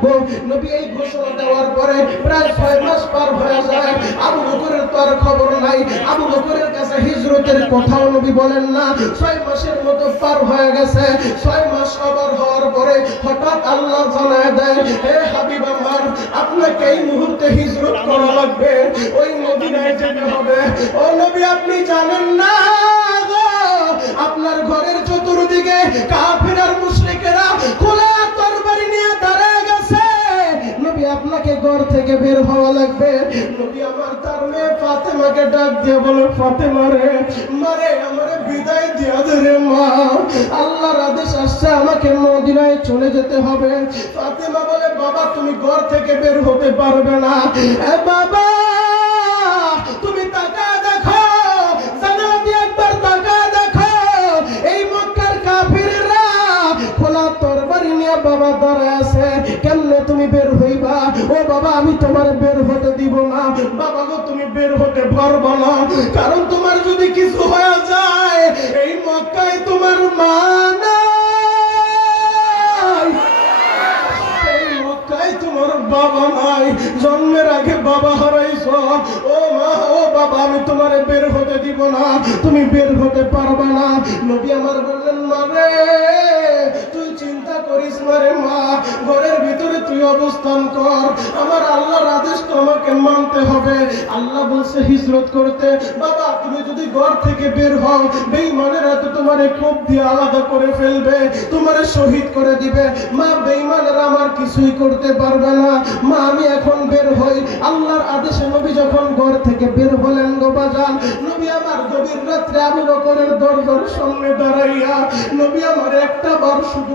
রাখব নবী এই ঘোষণা দেওয়ার পরে প্রায় ছয় মাস পার হয়ে যায়। আবু বকরের তো আর খবর নাই। আবু বকরের কাছে হিজরতের কথাও নবী বলেন না। ছয় মাসের মতো পার হয়ে গেছে। ছয় মাস হওয়ার পরে হঠাৎ আল্লাহ জানায় দেয়, হে হাবিব আমার, আপনাকে এই মুহূর্তে হিজরত করা লাগবে। ওই মদিনায় যেতে হবে। ও নবী, আপনি জানেন না আপনার ঘরের চতুর্দিকে কাফির ঘর থেকে বের হওয়া লাগবে। নবী আমার তার মেয়ে ফাতেমাকে ডাক দিয়ে বলে ফাতেমা রে মারে আমারে বিদায় দিয়া দে রে মা। আল্লাহর আদেশ আসছে, আমাকে মদিনায় চলে যেতে হবে। ফাতেমা বলে, বাবা, তুমি ঘর থেকে বের হতে পারবে না। এ বাবা, তুমি তাকায় দেখো জানালা একবার তাকায় দেখো। এই মক্কার কাফিররা খোলা তরবারি নিয়ে বাবা দাঁড়ায় আছে। কেমনে তুমি বের আমি তোমার বের হতে দিব না। বাবা গো, তুমি বের হতে পারব না। কারণ তোমার যদি কিছু হয়ে যায়, এই মক্কায় তোমার মা বাবা নাই। জন্মের আগে বাবা হারাইছ। ও মা, ও বাবা, আমি তোমার বের হতে দিব না। তুমি বের হতে পারবে না। নবী আমার বললেন, মা রে তুই চিন্তা করিস না রে মা, ঘরের ভিতরে তুই অবস্থান কর। আমার আল্লাহর আদেশ তো আমাকে মানতে হবে। আল্লাহ বলছে, হিজরত করতে। বাবা, তুমি যদি ঘর থেকে বের হও, বেঈমানেরা তো তোমারে কোপ দিয়ে আলাদা করে ফেলবে, তোমারে শহীদ করে দিবে। মা, বেঈমানেরা আমার কিছুই করতে পারবে না। মা, আমি এখন বের হই। আল্লাহর আদেশে নবী যখন ঘর থেকে বের হলেন গো বাজান, নবী আমার গভীর রাত্রে আবু বকরের দরজার সামনে দাঁড়াইয়া, নবী আমার একটা বার শুধু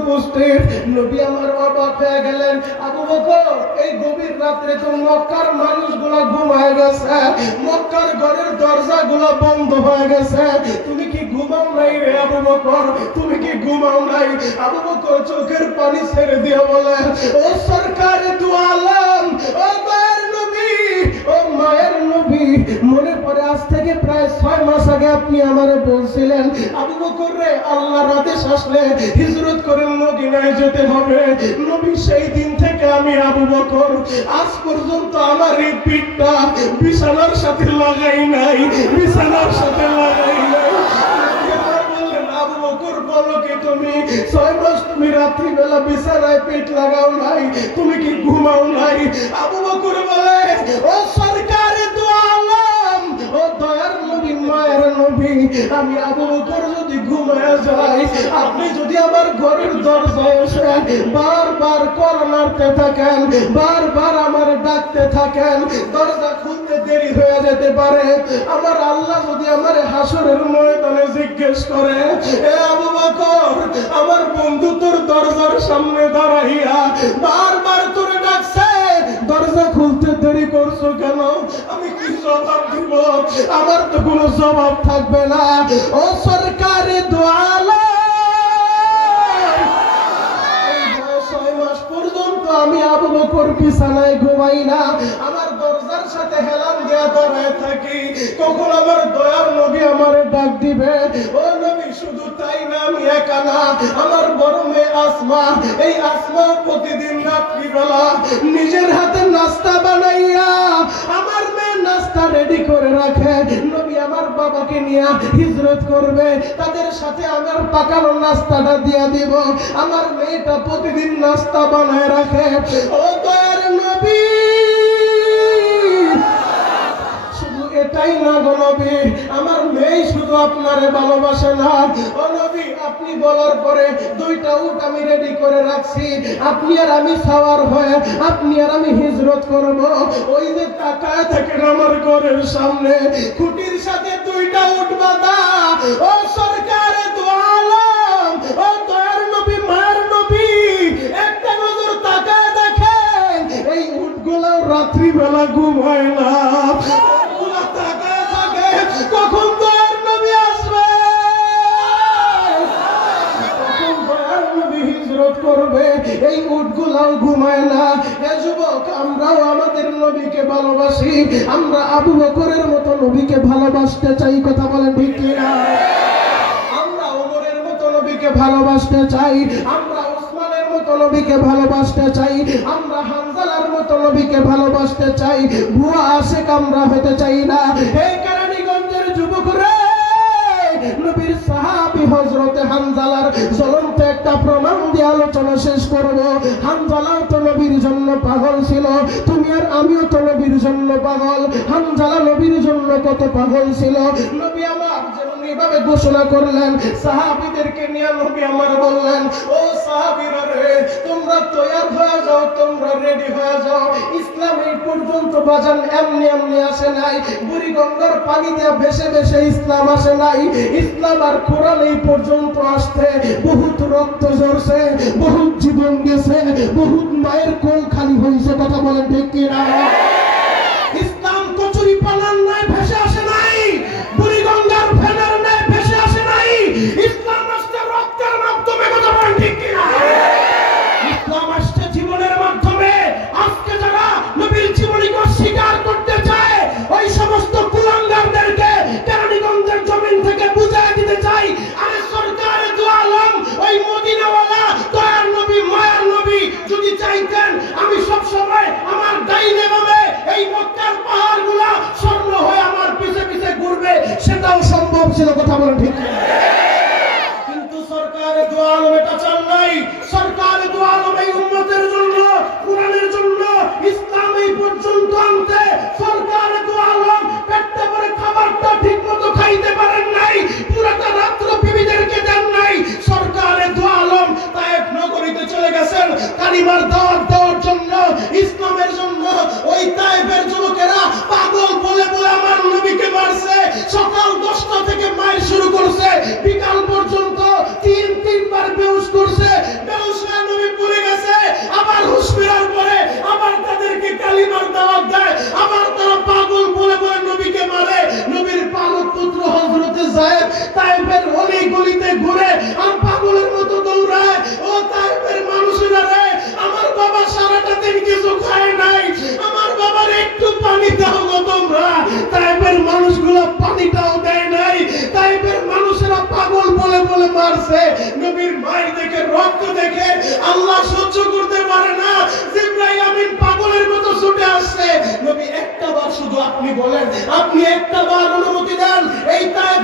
উপস্থিত। নবী আমার অবাক হয়ে গেলেন। আবু বকর, এই গভীর রাত্রে তো মক্কার ঘুমায় গেছে। মক্কার ঘরের দরজাগুলো বন্ধ হয়ে গেছে। তুমি কি ঘুমাও নাই রে আবু বকর? তুমি কি ঘুমাও নাই? আবু বকর চোখের পানি ছেড়ে দিয়ে বলে ও সরকার দু আলম, ও দয়ার নবী, ও মায়ের নবী। মনে পড়ে, আজ থেকে প্রায় ছয় মাস আগে আপনি আমারে বলছিলেন, আবু বকর রে, আল্লাহর আদেশ আসলে হিজরত করে মদিনায় যেতে হবে। নবী সেই দিন থেকে আমি আবু বকর। আজ পর্যন্ত আমার এই পিঠটা বিছানার সাথে লাগাই নাই, বিছানার সাথে লাগাই লাগাও নাই, তুমি কি ঘুমাও নাই? আবু মায়ের নবী, আমি আবু আপনি যদি আমার দরজায় বারবার থাকেন, বারবার আমার ডাকতে থাকেন, দরজা খুলতে দেরি হয়ে যেতে পারে। আমার আল্লাহ যদি আমার হাসরের ময়দানে জিজ্ঞেস করে আমার বন্ধু তোর দরজার সামনে দাঁড়াইয়া বারবার তোরে ডাকছে, দরজা খুলতে দেরি করছ কেন? আমি কি জবাব দিব? আমার তো কোনো জবাব থাকবে না। ও সরকারি নিজের হাতে নাস্তা বানাইয়া আমার মেয়ে নাস্তা রেডি করে রাখে। নবী আমার বাবাকে নিয়ে হিজরত করবে। তাদের সাথে আমার পাকানো নাস্তাটা দিয়া দিব। আমার মেয়েটা প্রতিদিন নাস্তা বানায় রাখে। ও তাই না গো নবী? আমার মেয়ে শুধু আপনারে ভালোবাসে না। ও নবী, আপনি বলার পরে দুইটা উট আমি রেডি করে রাখছি। আপনি আর আমি সাওয়ার হয়ে, আপনি আর আমি হিজরত করব। ওই যে তাকায় থাকে আমার ঘরের সামনে, খুঁটির সাথে দুইটা উট বাঁধা। ও সরকার রাত্রিবেলা ঘুম হয় না। এই উটগুলাও ঘুমায় না। এ যুবক, আমরাও আমাদের নবীকে ভালোবাসি। আমরা আবু বকরের মতো নবীকে ভালোবাসতে চাই, কথা বলেন ঠিক কিনা? ভালোবাসতে চাই, আমরা ওসমানের মতো নবীকে ভালোবাসতে চাই, আমরা হানজালার মতো নবীকে ভালোবাসতে চাই। ভুয়া আশেক আমরা হতে চাই না। এই শেষ করব। হানজালাও তো নবীর জন্য পাগল ছিল। তুমি আর আমিও তো নবীর জন্য পাগল। হামজালা নবীর জন্য কত পাগল ছিল। নবী আমার এভাবে ঘোষণা করলেন, সাহাবীদেরকে নিয়ে নবী আমার বললেন, ও সাহাবীরা রে, তোমরা তৈয়ার হয়ে যাও, তোমরা রেডি হয়ে যাও। ইসলাম এই পর্যন্ত বাজান এমনি এমনি আসে নাই, বুড়িগঙ্গার পানি দিয়ে ভেসে ভেসে ইসলাম আসে নাই। ইসলাম আর কোরআন এই পর্যন্ত আসতে বহুত রক্ত ঝরছে, বহুত জীবন গেছে, বহুত মায়ের কোল খালি হয়েছে, কথা বলেন ঠিক কিনা? এটা চান নাই। সরকার দোয়ালম এই উম্মতের জন্য, কোরআনের জন্য, ইসলাম এই পর্যন্ত আনতে সরকার করে খাবারটা ঠিক মতো খাইতে পারেন নাই পুরাটা রাত্র বিবিদেরকে দেন নাই। সরকার দোয়ালম তায়েব নগরীতে চলে গেছেন, কালিমার দাওয়াত তাইফের অলি গলিতে ঘুরে আর পাগলের মতো দৌড়ায়। ও তাইফের মানুষেরা রে, আমার বাবা সারাটা দিন কিছু খায় নাই। আমার বাবার একটু পানি দাও গো তোমরা। তাইফের মানুষগুলো পানিটাও দেয় নাই। তাইফের মানুষেরা পাগল বলে বলে মারছে। নবীর মায়ের দেখে, রক্ত দেখে আল্লাহ সহ্য করতে পারে না। জিব্রাইল পাগলের মতো ছুটে আসছে। নবী একটা বার শুধু আপনি বলেন, আপনি একটা বার অনুমতি দেন। এই তাইফ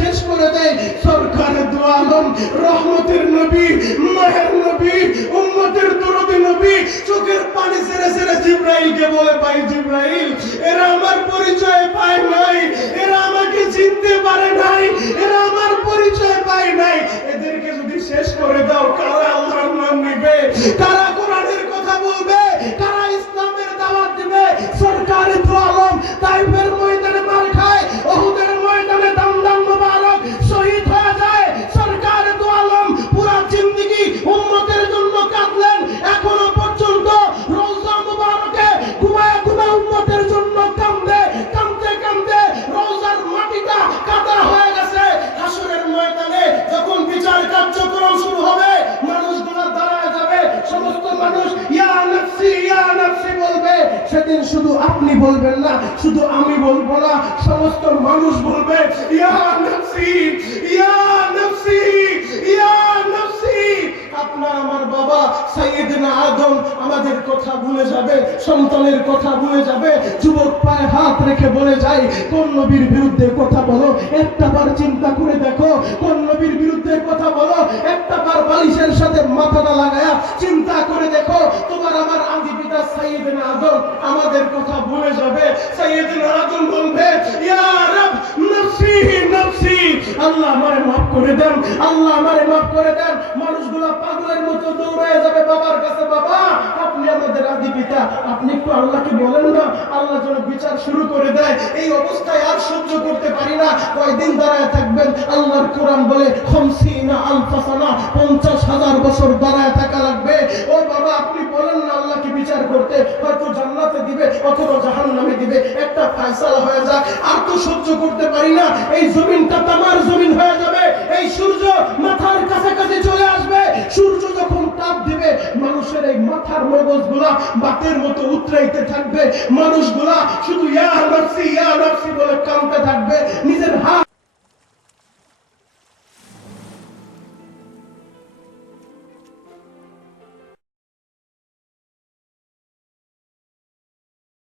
শেষ করে দেয় সরকারের দু আলম, রহমতের নবী, মায়ের নবী, উম্মতের দরদি নবী, চোখের পানি ছেড়ে ছেড়ে জিব্রাইলকে বলে পাই জিব্রাইল, এরা আমার পরিচয় পায় নাই, এরা আমাকে চিনতে পারে নাই, এরা আমার পরিচয় পায় নাই। এদেরকে যদি শেষ করে দাও, কারা আল্লাহর নাম নিবে? কারা কোরআনের কথা বলবে? কারা ইসলামের দাওয়াত দিবে? সরকারের দু আলম তাইফের শুধু আপনি বলবেন না, শুধু আমি বলব না, সমস্ত মানুষ বলবে, ইয়া নফসি ইয়া নফসি। আপনার আমার বাবা সাইয়েদনা আদম আমাদের কথা ভুলে যাবে, সন্তানের কথা ভুলে যাবে, যুবক পায়ে হাত রেখে বলে যায়, কোন নবীর বিরুদ্ধে কথা বলো, একটা বার চিন্তা করে দেখো, কোন নবীর বিরুদ্ধে কথা বলো, একটা বার বালিশের সাথে মাথাটা লাগায়া চিন্তা করে দেখো, তোমার আমার আদি পিতা সাইয়েদনা আদম আমাদের কথা ভুলে যাবে। সাইয়েদনা আদম বলবে, ইয়া রব, নফসি নফসি, আল্লাহ আমারে মাফ করে দেন, আল্লাহ আমারে মাফ করে দেন হয়ে যাবে বাবার কাছে, বাবা, আপনি আমাদের আদি পিতা, আপনি একটু আল্লাহকে বলেন না, আল্লাহ যেন বিচার শুরু করে দেয়। এই অবস্থায় আর সহ্য করতে পারি না। কয়দিন দাঁড়ায় থাকবেন? আল্লাহর কোরআন বলে পঞ্চাশ হাজার বছর দাঁড়ায় থাকা লাগবে। ও বাবা, আপনি বলেন না আল্লাহকে বিচার করতে। হয়তো জান্নাতে দিবে, অথবা জাহান নামে দিবে। একটা ফায়সালা হয়ে যাক। আর তো সহ্য করতে পারি না। এই জমিনটা তামার জমিন হয়ে যাবে। এই সূর্য মাথার কাছাকাছি চলে মাথার মগজগুলা বাতের মতো উতরাইতে থাকবে। মানুষগুলা শুধু ইয়া রাফসি ইয়া রাফসি বলে কামতে থাকবে। নিজের হাত